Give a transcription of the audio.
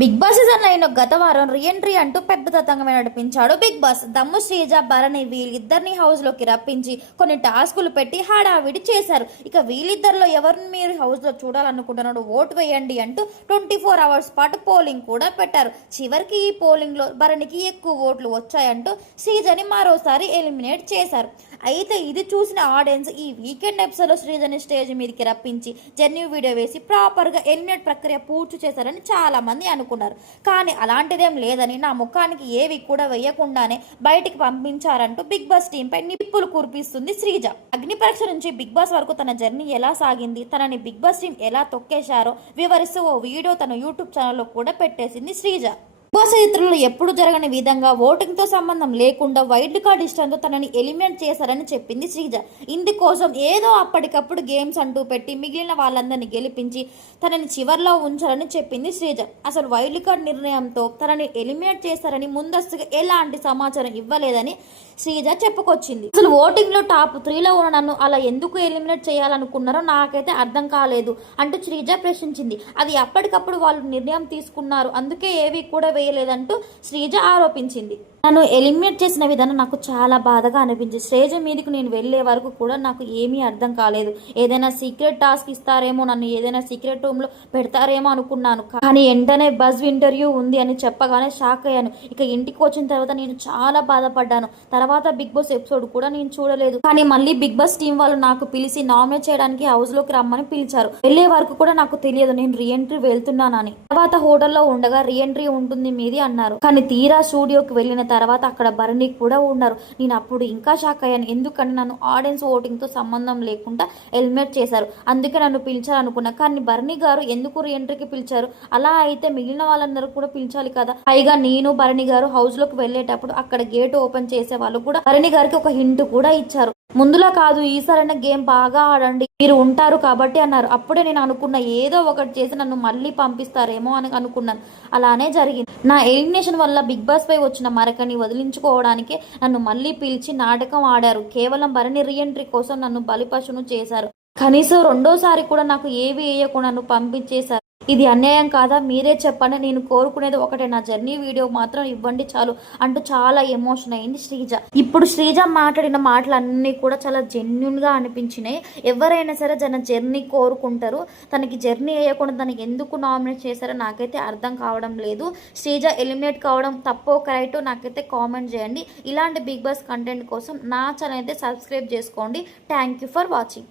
Big boss season nine గత వారం reentry అంటూ పెద్ద తతంగమే నడిపించాడు బిగ్ బాస్. దమ్ము శ్రీజ భరణి వీళ్ళిద్దరిని హౌస్లోకి రప్పించి కొన్ని టాస్కులు పెట్టి హడావిడి చేశారు. ఇక వీళ్ళిద్దరిలో ఎవరిని మీరు హౌస్లో చూడాలనుకుంటున్నాడు ఓటు వేయండి అంటూ ట్వంటీ ఫోర్ అవర్స్ పాటు పోలింగ్ కూడా పెట్టారు. చివరికి ఈ పోలింగ్లో భరణికి ఎక్కువ ఓట్లు వచ్చాయంటూ శ్రీజని మరోసారి ఎలిమినేట్ చేశారు. అయితే ఇది చూసిన ఆడియన్స్ ఈ వీకెండ్ ఎపిసోడ్లో శ్రీజని స్టేజ్ మీదకి రప్పించి జర్నీ వీడియో వేసి ప్రాపర్గా ఎలిమినేట్ ప్రక్రియ పూర్తి చేశారని చాలామంది అనుకున్నారు. కానీ అలాంటిదేం లేదని నా ముఖానికి ఏవి కూడా వేయకుండానే బయటికి పంపించారంటూ బిగ్ బాస్ టీం పై నిప్పులు కురిపిస్తుంది శ్రీజ. అగ్ని పరీక్ష నుంచి బిగ్ బాస్ వరకు తన జర్నీ ఎలా సాగింది తనని బిగ్ బాస్ టీం ఎలా తొక్కేశారో వివరిస్తూ ఓ వీడియో తన యూట్యూబ్ ఛానల్లో కూడా పెట్టేసింది శ్రీజ. బాస్ ఎప్పుడు జరగని విధంగా ఓటింగ్తో సంబంధం లేకుండా వైల్డ్ కార్డ్ ఇష్టంతో తనని ఎలిమినేట్ చేశారని చెప్పింది శ్రీజ. ఇందుకోసం ఏదో అప్పటికప్పుడు గేమ్స్ అంటూ పెట్టి మిగిలిన వాళ్ళందరినీ గెలిపించి తనని చివర్లో ఉంచారని చెప్పింది శ్రీజ. అసలు వైల్డ్ కార్డ్ నిర్ణయంతో తనని ఎలిమినేట్ చేశారని ముందస్తుగా ఎలాంటి సమాచారం ఇవ్వలేదని శ్రీజ చెప్పుకొచ్చింది. అసలు ఓటింగ్లో టాప్ త్రీలో ఉన్న నన్ను అలా ఎందుకు ఎలిమినేట్ చేయాలనుకున్నారో నాకైతే అర్థం కాలేదు అంటూ శ్రీజ ప్రశ్నించింది. అది అప్పటికప్పుడు వాళ్ళు నిర్ణయం తీసుకున్నారు. అందుకే ఏవి కూడా వేయలేదంటూ శ్రీజ ఆరోపించింది. నన్ను ఎలిమినేట్ చేసిన విధానం నాకు చాలా బాధగా అనిపించింది. స్టేజ్ మీదకి నేను వెళ్ళే వరకు కూడా నాకు ఏమీ అర్థం కాలేదు. ఏదైనా సీక్రెట్ టాస్క్ ఇస్తారేమో నన్ను ఏదైనా సీక్రెట్ రూమ్లో పెడతారేమో అనుకున్నాను. కానీ వెంటనే బజ్ ఇంటర్వ్యూ ఉంది అని చెప్పగానే షాక్ అయ్యాను. ఇక ఇంటికి వచ్చిన తర్వాత నేను చాలా బాధపడ్డాను. తర్వాత బిగ్ బాస్ ఎపిసోడ్ కూడా నేను చూడలేదు. కానీ మళ్ళీ బిగ్ బాస్ టీం వాళ్ళు నాకు పిలిచి నామినేట్ చేయడానికి హౌస్లోకి రమ్మని పిలిచారు. వెళ్ళే వరకు కూడా నాకు తెలియదు నేను రీఎంట్రీ వెళ్తున్నానని. తర్వాత హోటల్లో ఉండగా రీఎంట్రీ ఉంటుంది మీది అన్నారు. కానీ తీరా స్టూడియోకి వెళ్ళిన తర్వాత అక్కడ భరణి కూడా ఉన్నారు. నేను అప్పుడు ఇంకా షాక్ అయ్యాను. ఎందుకంటే నన్ను ఆడియన్స్ ఓటింగ్తో సంబంధం లేకుండా హెల్మెట్ చేశారు. అందుకే నన్ను పిలిచాలనుకున్నా కానీ భరణి గారు ఎందుకు రీఎంట్రీకి పిలిచారు? అలా అయితే మిగిలిన వాళ్ళందరూ కూడా పిలిచాలి కదా. పైగా నేను భరణి గారు హౌస్లోకి వెళ్ళేటప్పుడు అక్కడ గేట్ ఓపెన్ చేసే వాళ్ళు కూడా భరణి గారికి ఒక హింట్ కూడా ఇచ్చారు. ముందులా కాదు ఈసారైనా గేమ్ బాగా ఆడండి మీరు ఉంటారు కాబట్టి అన్నారు. అప్పుడే నేను అనుకున్న ఏదో ఒకటి చేసి నన్ను మళ్ళీ పంపిస్తారేమో అని అనుకున్నాను. అలానే జరిగింది. నా ఎలిమినేషన్ వల్ల బిగ్ బాస్ పై వచ్చిన మరకని వదిలించుకోవడానికి నన్ను మళ్ళీ పిలిచి నాటకం ఆడారు. కేవలం భరణి రీఎంట్రీ కోసం నన్ను బలిపశును చేశారు. కనీసం రెండోసారి కూడా నాకు ఏవి వేయకుండా నన్ను పంపించేశారు. ఇది అన్యాయం కాదా? మీరే చెప్పండి. నేను కోరుకునేది ఒకటే. నా జర్నీ వీడియో మాత్రం ఇవ్వండి చాలు అంటూ చాలా ఎమోషన్ అయింది శ్రీజ. ఇప్పుడు శ్రీజ మాట్లాడిన మాటలన్నీ కూడా చాలా జెన్యున్గా అనిపించినాయి. ఎవరైనా సరే జన జర్నీ కోరుకుంటారు. తనకి జర్నీ వేయకుండా తనకి ఎందుకు నామినేట్ చేశారో నాకైతే అర్థం కావడం లేదు. శ్రీజ ఎలిమినేట్ కావడం తప్పో కరెక్ట్ నాకైతే కామెంట్ చేయండి. ఇలాంటి బిగ్ బాస్ కంటెంట్ కోసం నా ఛానల్ అయితే సబ్స్క్రైబ్ చేసుకోండి. Thank you for watching.